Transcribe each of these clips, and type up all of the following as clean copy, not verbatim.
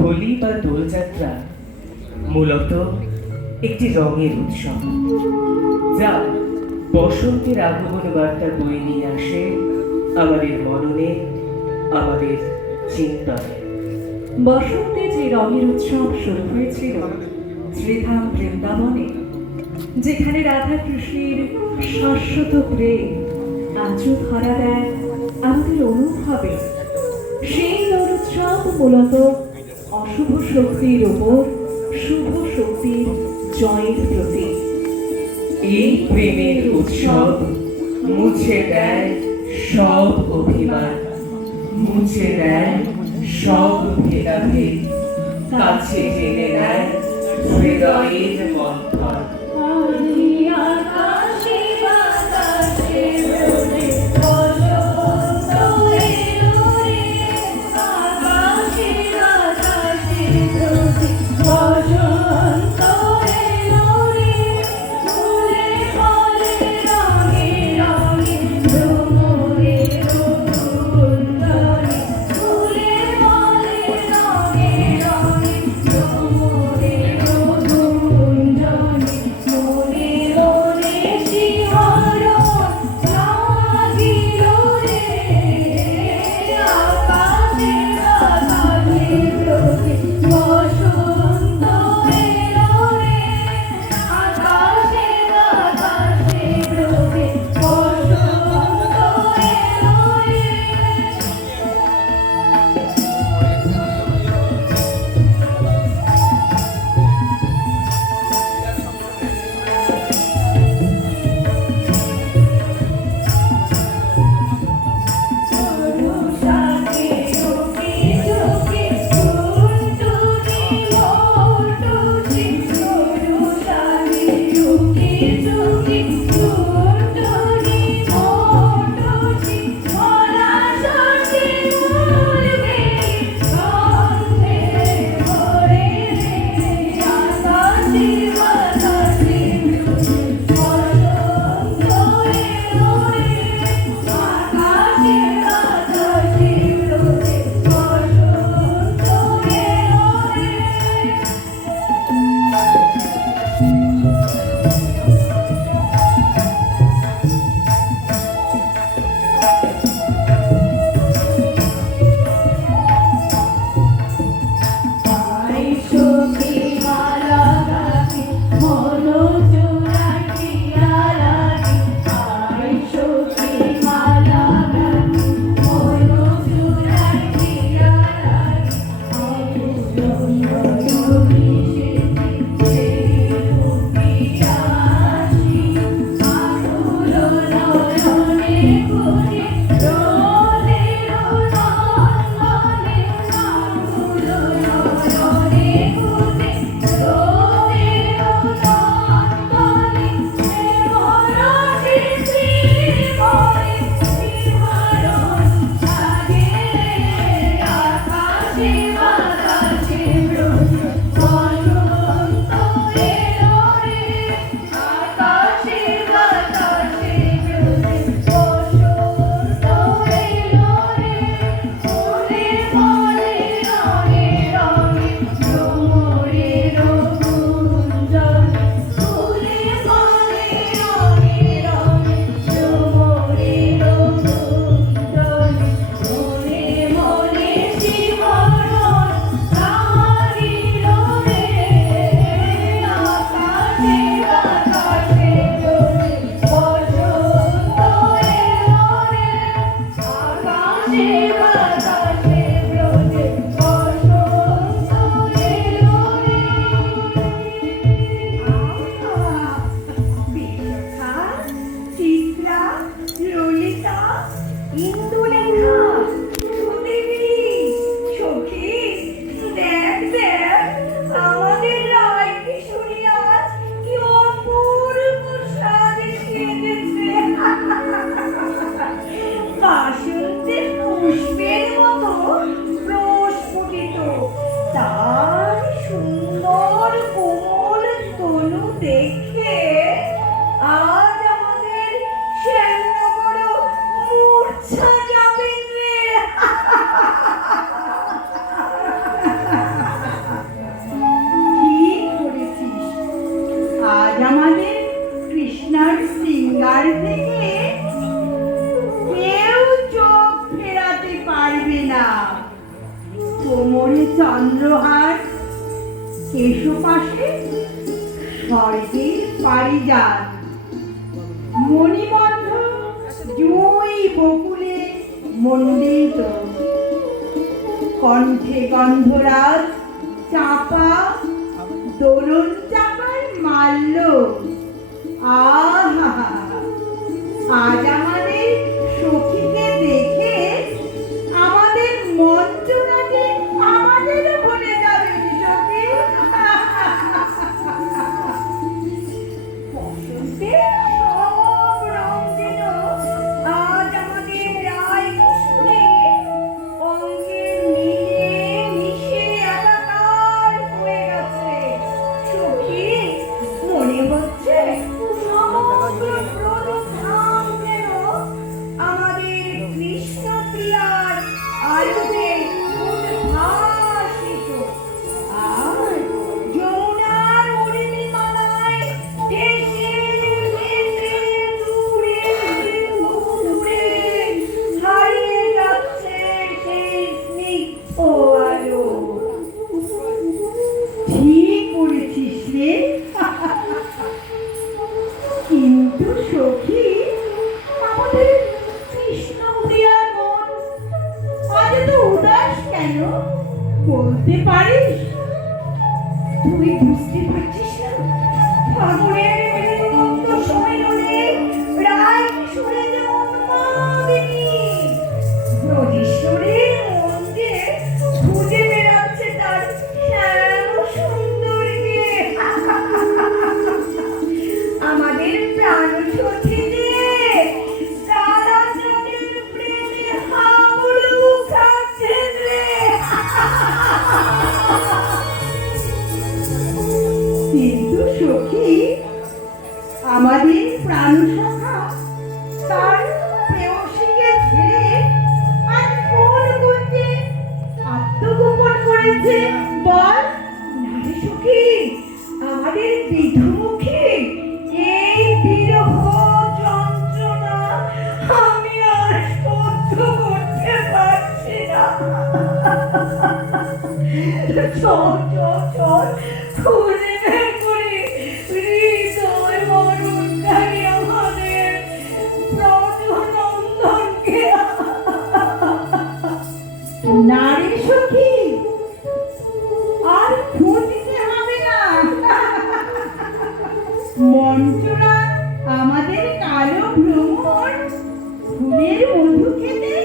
হোলি বা দোলযাত্রা মূলত একটি রঙের উৎসব, যা বসন্তের আগমন বার্তা বয়ে নিয়ে আসে আমাদের মননে, আমাদের চিন্তনে। বসন্তে যে রঙের উৎসব শুরু হয়েছিল শ্রীধাম বৃন্দাবনে, যেখানে রাধা কৃষ্ণের শাশ্বত প্রেম আজও ধরা দেয় আমাদের অনুভবে, সেই দোল উৎসব মূলত অশুভ শক্তির ওপর শুভ শক্তির জয়ের প্রতীক। এই প্রেমের উৎসব মুছে দেয় সব অভিমান, মুছে দেয় সব ভেদাভেদ, কাছে টেনে নেয় হৃদয়ের মন্থন। আজ আমাদের শ্যামনগর মূর্ছা যাবে। চন্দ্রহার, কেশপাশে স্বর্গের পারিজাত, মণিবন্ধ জুঁই বকুলে মণ্ডিত, কণ্ঠে গন্ধরাজ চাপা, দোলন চাপার মাল্য। আহা, আজ আমাদের সখীকে দেখে আমাদের মঞ্চনাতে আমাদের বলে যাবে সখী। বসন্তের সব রং যেন আজ আমাদের রায় কিশোরে অঙ্গে মিলে মিশে একাকার হয়ে গেছে সখী। মনে হচ্ছে সমগ্র প্রধান যেন আমাদের কৃষ্ণ প্রিয়ার আলোতে উদ্ভাসিত। আর যমুনার উর্মিমালায় ভেসে ভেসে দূরে দূরে হারিয়ে যাচ্ছে সেই স্নিগ্ধ আলো। ঠিক বলেছিস রে। কিন্তু সখী, আমাদের কৃষ্ণ প্রিয়ার মন আজ এত উদাস কেন, বলতে পারিস? তুই বুঝতে পারছিস না? ফাগুনের মৃদুমন্দ সম্মেলনে রায় কিশোরে যে উন্মাদিনী, ব্রজেশ্বরীর মনকে খুঁজে বেড়াচ্ছে তার শ্যাম সুন্দরীকে। আমাদের প্রাণ সখী যে রাধাচরণের প্রেমে হাবুডুবু খাচ্ছে রে। কিন্তু সখী, আমাদের প্রাণ সখা তার প্রেয়সীকে ছেড়ে আজ কোন গঞ্জে আত্মগোপন করেছে বল না রে সখী? আমাদের বিধুমুখী এই বিরহ যন্ত্রণা আমি আর সহ্য করতে পারছি না। চল চল চল, খুঁজে বের করি হৃদয় মরণকারী আমাদের ব্রজনন্দনকে। নারী সখী, আর খুঁজতে হবে না। মঞ্চরা আমাদের কালো ভ্রমর ফুলের মধু খেতে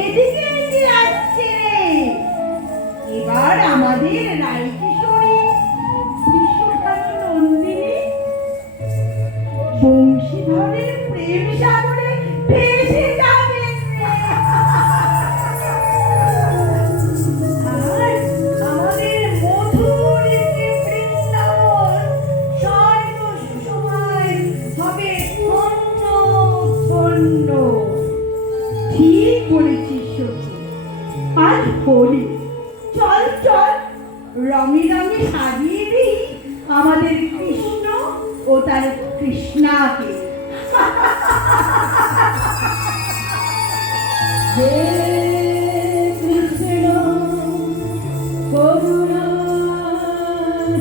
এদিকে এগিয়ে আসছে। এবার আমাদের রায় কিশোরী বিশ্বখাত নন্দিনী বংশীধরের প্রেম সাগরে ভেসে যাবে। আর আমাদের মধুর যে বৃন্দাবন স্বর্গ সুষমায় হবে ধন্য ধন্য। ঠিক বলেছিস সখী, আজ হোলি, চল চল রঙে রঙে সাজিয়ে দিই আমাদের কৃষ্ণ ও তার কৃষ্ণাকে। হে কৃষ্ণ করুণা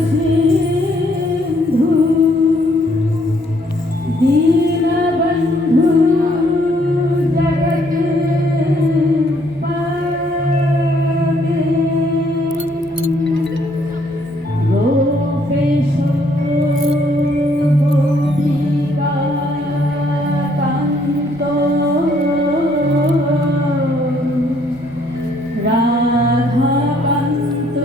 সিন্ধু দীনবন্ধু জগৎ পাবে গোপেশ গোপিকা কান্ত রাধাকান্ত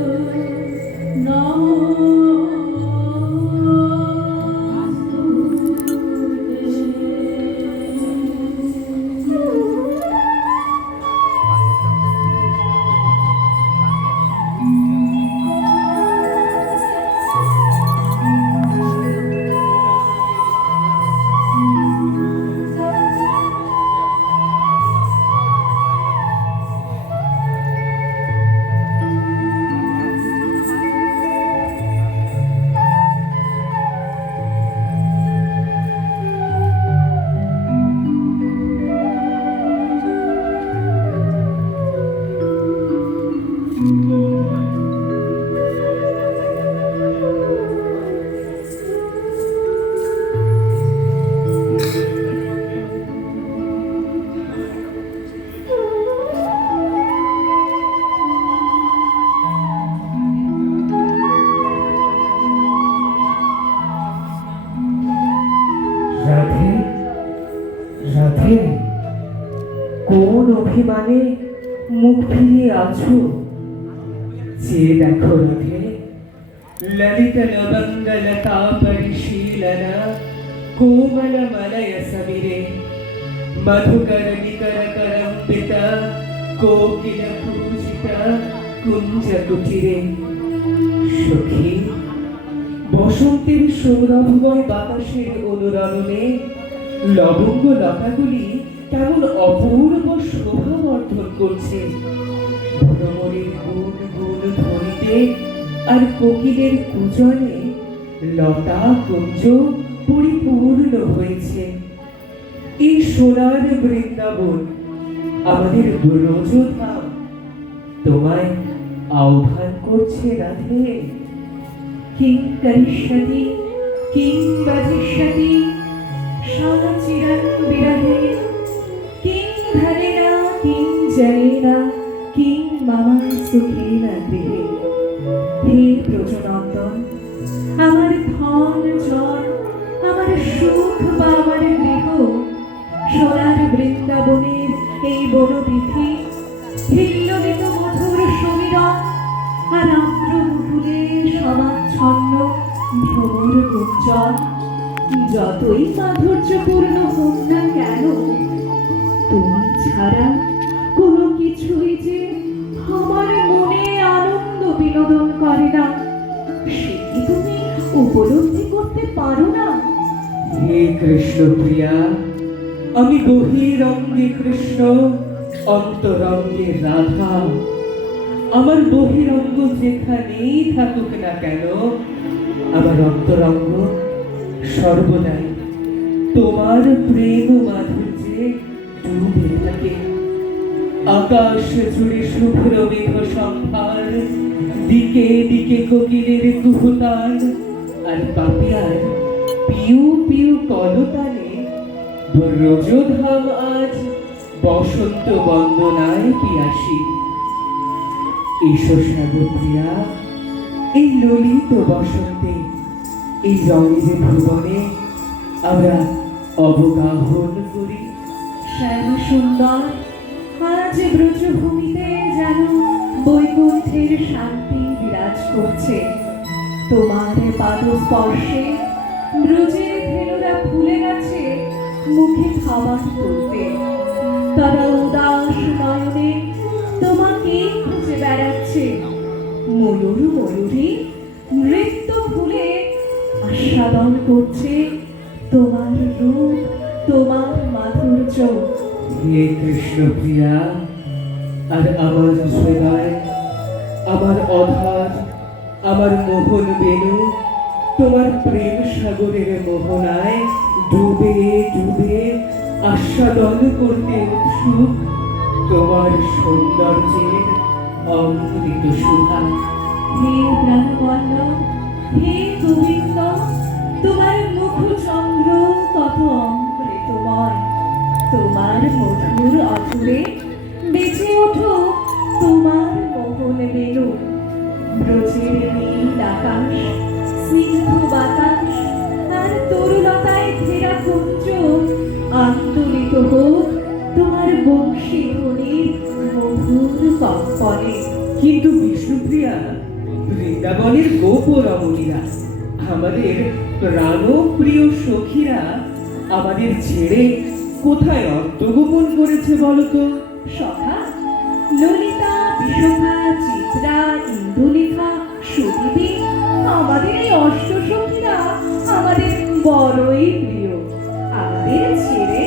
কোন অভিমানে মুখ ফিরিয়ে আছো? চেয়ে দেখো রাধে, ললিত লবঙ্গ লতা পরিশীলনা কোমল মলয় সবিরে মধুকর নিকর করম্বিত কোকিল পূজিত কুঞ্জ কুটিরে। সখী, বসন্তের সৌরভময় বাতাসের অনুরণনে লবঙ্গ লতাগুলি কেমন অপূর্ব শোভা বর্ধন করছে। ভ্রমরের গুণ গুণ ধ্বনিতে আর কোকিলের কুজনে লতা কুঞ্জ পরিপূর্ণ হয়েছে। এই সোনার বৃন্দাবন, আমাদের ব্রজধাম, তোমায় আহ্বান করছে রাধে। কিং করিষ্যতি কিং বধিষ্যতি সাচিরং বিরহে কিং ধনেনা কিং জনেনা কিং মম সুখেন গৃহে। হে ব্রজনন্দন, আমার ধন জন, আমার সুখ বা আমার গৃহ, সোনার বৃন্দাবনের এই বনবীথি, হিল্লোলিত মধুর সমীরণ আর আর্দ্র মুকুলে সমাচ্ছন্ন ভ্রমর গুঞ্জন, যতই মাধুর্যপূর্ণ হোক না কেন, তুমি ছাড়া কোনো কিছুই যে আমার মনে আনন্দ বিনোদন করে না, সে কি তুমি উপলব্ধি করতে পারো না? হে কৃষ্ণ প্রিয়া, আমি বহিরঙ্গে কৃষ্ণ, অন্তরঙ্গে রাধা। আমার বহিরঙ্গ যেখানেই থাকুক না কেন, আমার অন্তরঙ্গ সর্বদাই তোমার প্রেম মাধুর্যে ডুবে থাকে। আকাশ জুড়ে শুভ্র মেঘ সম্ভার, দিকে দিকে কোকিলের কুহুতান আর পাপিয়ার পিউ পিউ কলতানে ব্রজধাম আজ বসন্ত বন্দনায় কি আসি। এসো সাগরপ্রিয়া, এই ললিত বসন্তে, এই রঙের ভুবনে আমরা অবগাহন করি। শ্যাম সুন্দর, আজ ব্রজভূমিতে যেন বৈকুণ্ঠের শান্তি বিরাজ করছে। তোমার পাদস্পর্শে ব্রজের ধেনুরা ফুলে গেছে মুখে খাবার তুলতে। তারা উদাস নয়নে তোমাকে খুঁজে বেড়াচ্ছে। ময়ূর ময়ূরী নৃত্য ফুলে আস্বাদন করছে তোমার রূপ, তোমার মাধুর্য। হে কৃষ্ণ প্রিয়া, আর আমার হৃদয়, আমার অধার, আমার মোহন বেনু তোমার প্রেম সাগরের মোহনায় ডুবে ডুবে আস্বাদন করতে উৎসুক তোমার সৌন্দর্যের অমৃত সুধা। হে প্রাণবল্লভ, হে গোবিন্দ, তোমার মুখচন্দ্র কত অমৃতময়। তোমার মধুর অধরে বেঁচে ওঠো তোমার মোহন বেনু। ব্রজের নীল আকাশ, স্নিগ্ধ বাতাস আর তরুলতায় ঘেরা কুঞ্জ আন্দোলিত হোক তোমার বংশী ধ্বনির মধুর কম্পনে। কিন্তু বিষ্ণুপ্রিয়া, বৃন্দাবনের গোপ রমণীরা, আমাদের প্রাণপ্রিয় সখীরা আমাদের ছেড়ে কোথায় আত্মগোপন করেছে বলতো? সখা, ললিতা, বিশোভা, চিত্রা, ইন্দুলেখা, সুদেবী, আমাদের এই অষ্টসখীরা আমাদের বড়ই প্রিয়। আমাদের ছেড়ে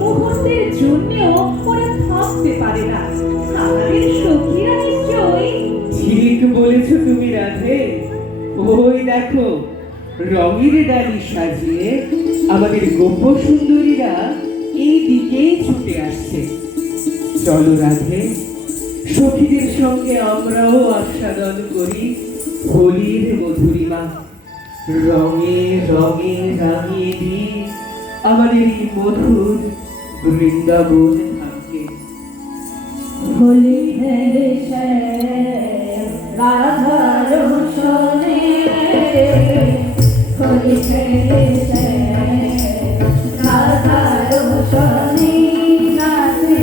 মুহূর্তের জন্যেও ওরা থাকতে পারে না। আমাদের সখীরা নিশ্চয়ই। ঠিক বলেছ তুমি রাধে। ওই দেখো, রঙের ডালি সাজিয়ে আমাদের গোপ সুন্দরীরা এই দিকেই ছুটে আসছে। চলো রাধে, সখীদের সঙ্গে আমরাও আস্বাদন করি হোলির মধুরিমা। রঙে রঙে রাঙিয়ে দিই আমাদের এই মধুর বৃন্দাবন ধামকে। হোলি হেরে রাধার সনে, হোলি হেরে রাধার সনে, নাচে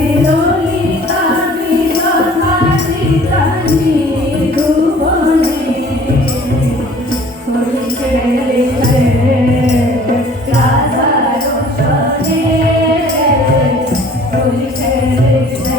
খেলে